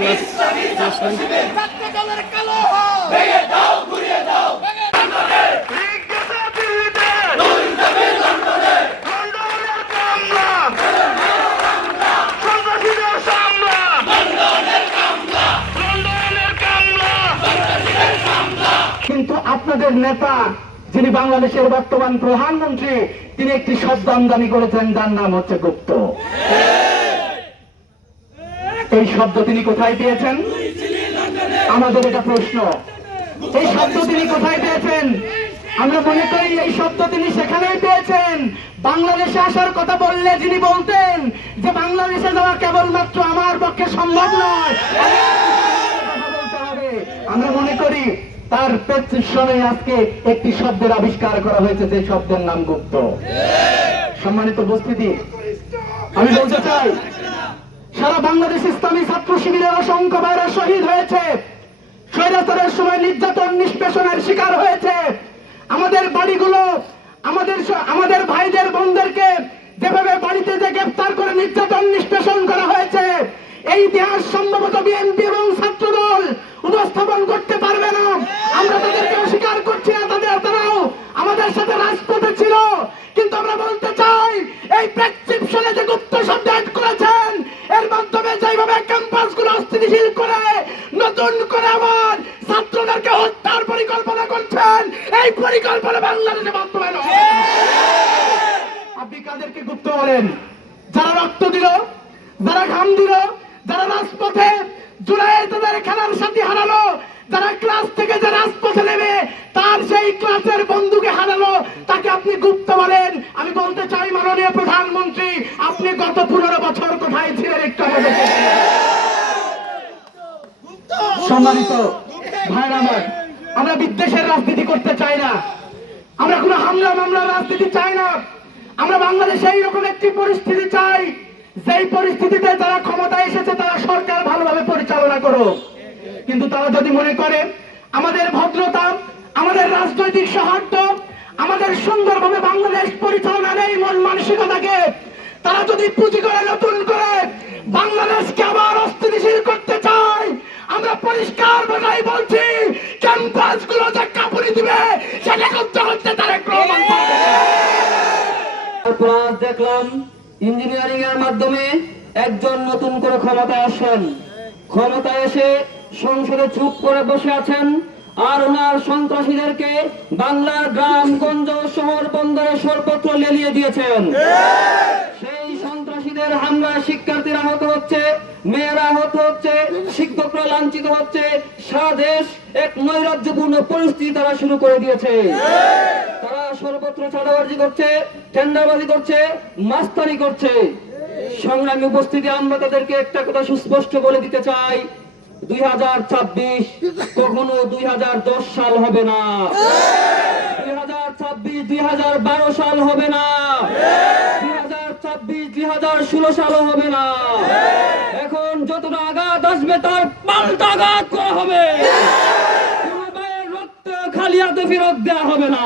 Plus কিন্তু আপনাদের নেতা যিনি বাংলাদেশের বর্তমান প্রধানমন্ত্রী তিনি একটি শব্দ আমদানি করেছেন যার নাম হচ্ছে গুপ্ত। এই শব্দ তিনি কোথায় পেয়েছেন? আমাদের এটা প্রশ্ন, এই শব্দ তিনি কোথায় পেয়েছেন? আমরা মনে করি এই শব্দ তিনি সেখানেই পেয়েছেন বাংলাদেশে আসার কথা বললে যিনি বলতেন যে বাংলাদেশে যাওয়া কেবলমাত্র আমার পক্ষে সম্ভব নয়, বলতে হবে। আমরা মনে করি তার প্রেসক্রিপশনে আজকে একটি শব্দের আবিষ্কার করা হয়েছে, যে শব্দের নাম গুপ্ত। সম্মানিত উপস্থিতি, আমি বলতে চাই সারা বাংলাদেশ ইসলামী ছাত্র শিবিরের অসংখ্য ভাইরা শহীদ হয়েছে, স্বৈরাচারের সময় নির্যাতন নিষ্পেষণের শিকার হয়েছে। আমাদের বাড়িগুলো আমাদের ভাইদের বোনদেরকে যেভাবে বাড়িতে যে গ্রেফতার করে নির্যাতন নিষ্পেষণ করা হয়েছে, এই ইতিহাস সম্ভবত বিএনপি এবং ছাত্রদল উপস্থাপন করতে পারবে না। আমরা তাদেরকে অস্বীকার করছি না, তারাও আমাদের সাথে রাজপথে ছিল। কিন্তু আমরা বলতে চাই এই প্রেসক্রিপশনে যে গুপ্ত শব্দ অ্যাড করেছেন, এর মাধ্যমে যেভাবে ক্যাম্পাসগুলো অস্থিতিশীল করে নতুন করে আবার ছাত্রদেরকে হত্যার পরিকল্পনা করছেন, এই পরিকল্পনা বাংলাদেশে বাস্তবায়ন হবে। আপনি কাদেরকে গুপ্ত বলেন? যারা রক্ত দিল, যারা ঘাম দিল, যারা রাজপথে জুলাই তাদের খেলার সাথী হারালো, যারা ক্লাস থেকে যে রাজপথে নেমে তার সেই ক্লাসের বন্ধুকে হারালো, তাকে আপনি গুপ্ত বলেন? আমি বলতে চাই মাননীয় প্রধানমন্ত্রী, আপনি গত 15 বছর কোথায় ছিলেন একটু আমাদের? সম্মানিত ভাইরা আমার, আমরা বিদ্বেষের রাজনীতি করতে চাই না, আমরা কোনো হামলা মামলার রাজনীতি চাই না। আমরা বাংলাদেশে এইরকম একটি পরিস্থিতি চাই, যেই পরিস্থিতিতে যারা ক্ষমতায় এসেছে তারা সরকার ভালোভাবে পরিচালনা করো। কিন্তু তারা যদি মনে করে আমাদের ভদ্রতা, আমাদের রাজনৈতিক সৌহার্দ্য, আমাদের সুন্দরভাবে বাংলাদেশ পরিচালনার এই মন মানসিকতাকে তারা যদি পুঁজি করে নতুন করে বাংলাদেশকে আবার অস্থিতিশীল করতে চায়, আমরা পরিষ্কার ভাষায় বলছি ক্যাম্পাসগুলো যে কাঁপুনি দিবে সেটা করতে করতে তারা প্রমাণ পাবে। দেখলাম ইঞ্জিনিয়ারিং এর মাধ্যমে একজন নতুন করে ক্ষমতায় আসেন, ক্ষমতায় এসে সংসদে চুপ করে বসে আছেন আর ওনার সন্ত্রাসীদেরকে বাংলার গ্রামগঞ্জ শহর বন্দরে সর্বত্র লেলিয়ে দিয়েছেন। সেই সন্ত্রাসীদের হামলায় শিক্ষার্থীরা আহত হচ্ছে, মেয়েরা আহত হচ্ছে, শিক্ষকরা লাঞ্ছিত হচ্ছে। সারা দেশ এক নৈরাজ্যপূর্ণ পরিস্থিতি তারা শুরু করে দিয়েছে। তারা সর্বত্র চাঁদাবাজি করছে, টেন্ডারবাজি করছে, মাস্তানি করছে। সংগ্রামী উপস্থিতি, আমরা তাদেরকে একটা কথা সুস্পষ্ট বলে দিতে চাই, 2026 কখনো 2010 সাল হবে না, 2026 2012 সাল হবে না, 2026 2016 সালও হবে না। এখন যতটা আঘাত আসবে তার পাল্টা আঘাত করা হবে, কোনো ভাইয়ের রক্ত খালি হাতে ফেরত দেওয়া হবে না।